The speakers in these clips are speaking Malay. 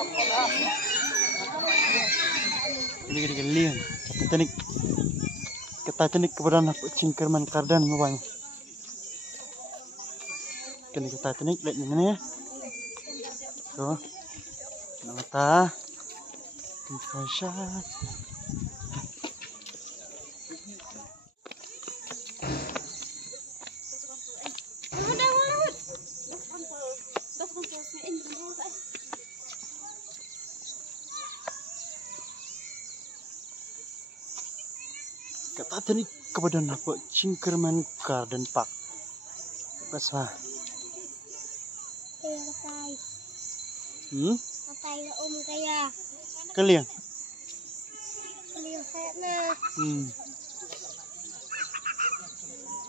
Ini kalian Titanic kepada nak cingkerman kardan bawahnya. Kini Titanic lihat mana ya? So, mata, Indonesia. Titanic kepada nak cingkerman garden park. Pasal. Kapai lah kaya. Kalian. Kalian saya na.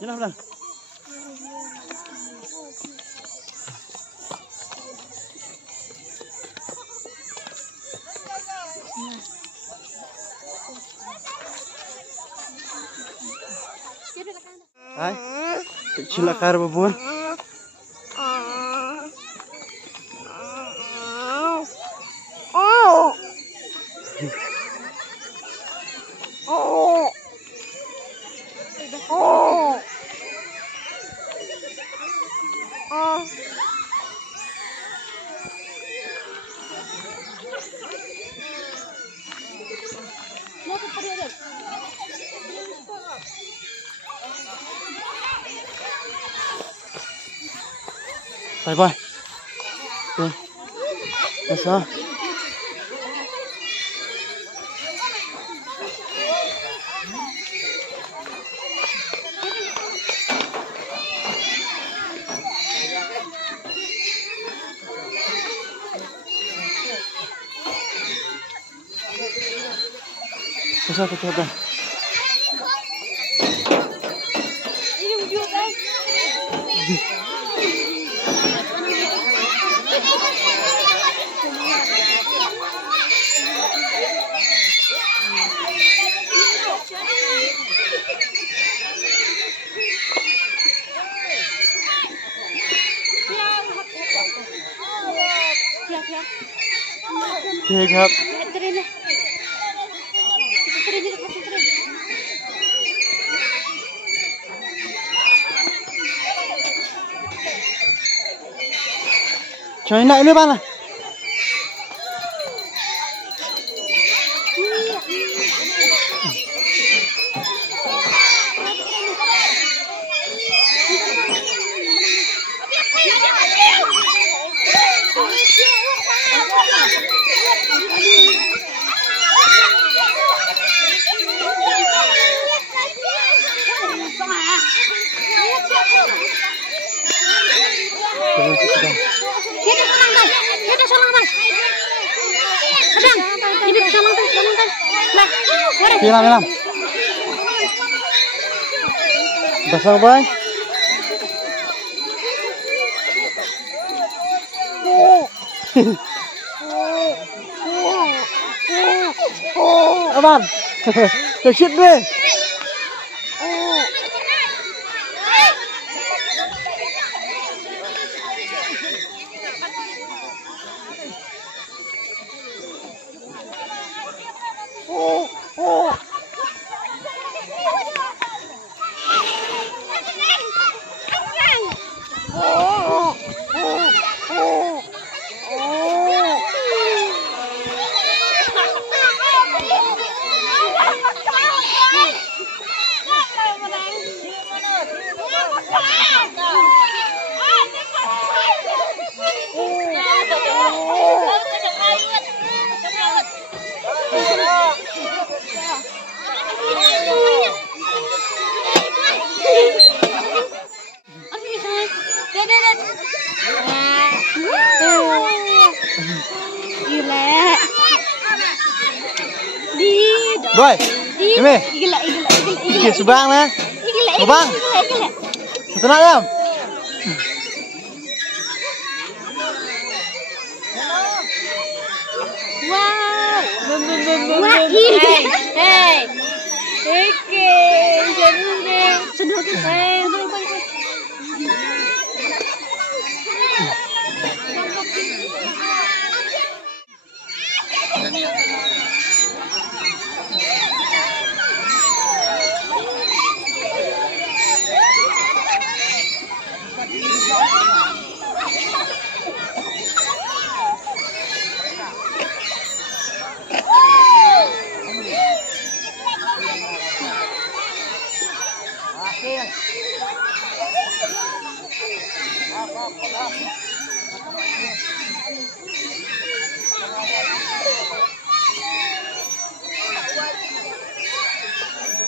Jangan bilang. Hai, kecil akar babon. Bye bye. Okay. That's all. That's all. Iya, Gap. China ini mana? Bilang. Basah, Bay. Aman. Teksit deh. Boy, ini. Gila, subang lah. Subang. Tenang ya. Wow. Hey. Oke, sedot.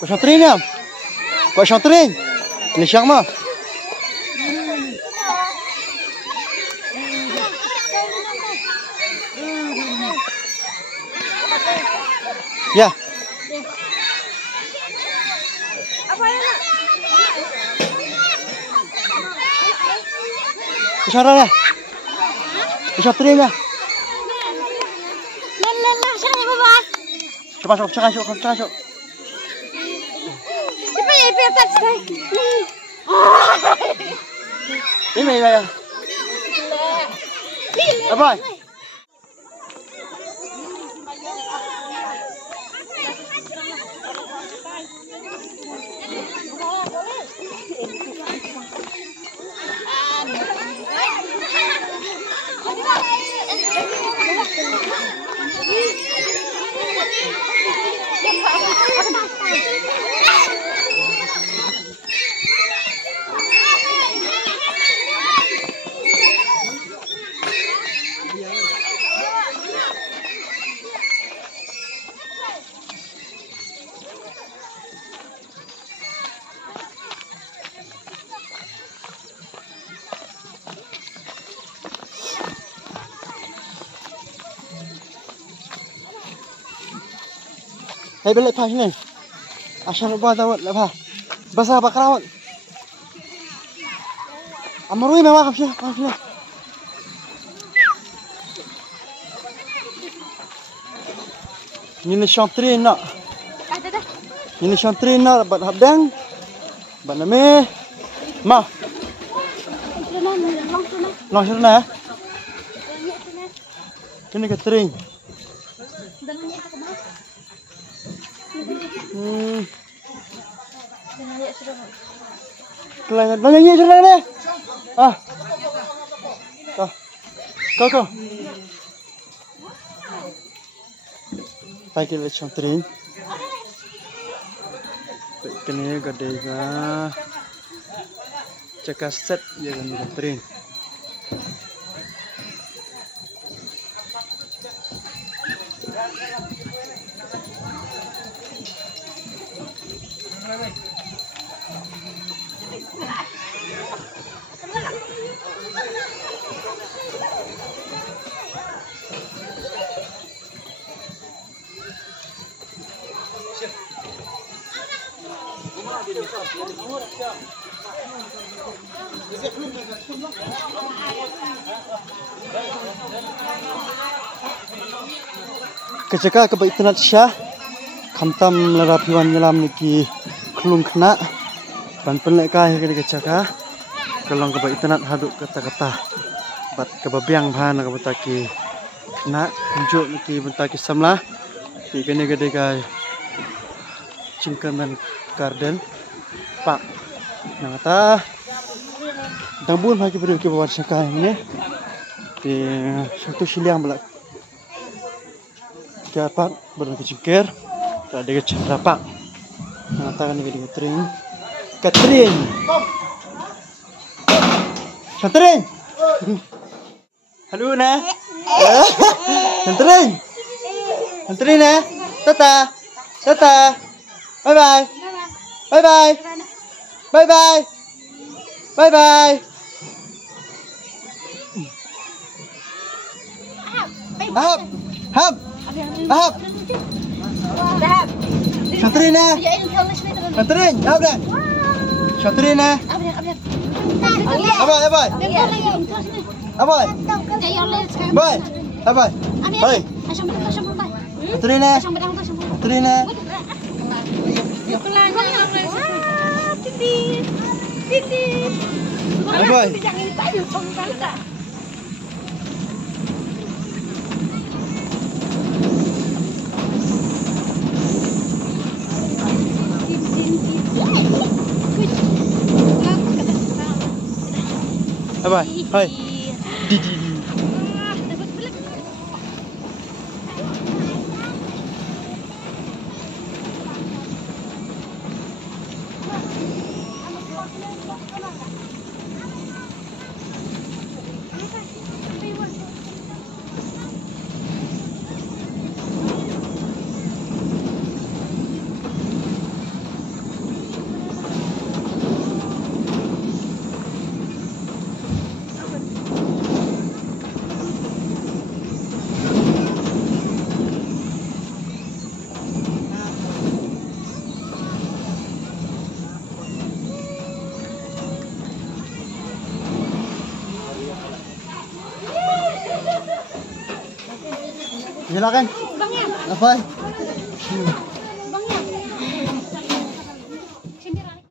Kau syantrin ya? Kau syantrin? Ini siang mah. Ya. Apa ya nak? Kau syantrin ya? Kau syantrin ya? Lah, sana baba. Cepat masuk. Cepat ya, biar tak stay. Ini ya. Apa? Hei balik pas ni. Asal lupa tahu apa. Basah bakar awak. Amarui mewah kapsya. Ini syantrin nak. Ini syantrin nak buat habdang. Buat nama. Mah. Long sana. Ini catering. Kelangan, nyanyi sudah ni. Kau. Pakai le syantrin. Kini gadega. Cakap set je kan syantrin. Kecaka kebaik tenat syah kamtam larapiwan nyelam niki kelung kena ban penlekah ke kecaka kelong kebaik tenat haduk kata-kata bat kebabiang bahan kebataki kena unjuk niki bentaki samlah di kene gede kai cingkaman garden pak nangata dambun bagi beri ke bawah syaka ini di satu siliang belak dapat berkecikir ada kecil berapa mengatakan ini Catherine halo nah Catherine nah tata bye bye Ahab. Syantrin. Ahab dah. Syantrin. Abai. Boy. Abai. Hai. Syantrin. Titit. Abai. Bye. Hai. Didi. Silakan. Bang ya. Apa? Bang ya. Sini Rani.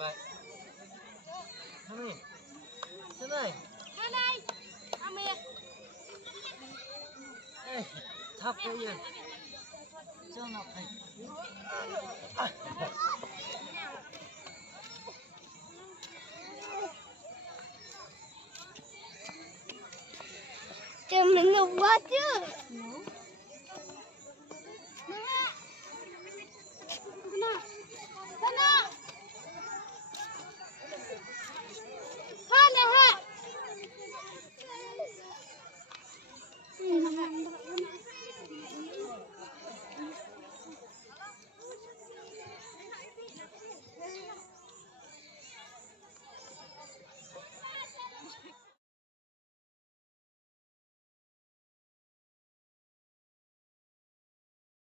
Baik. Kami. Senai. Rani. Ambil. Capek ya. Jangan apa. Jangan buat je.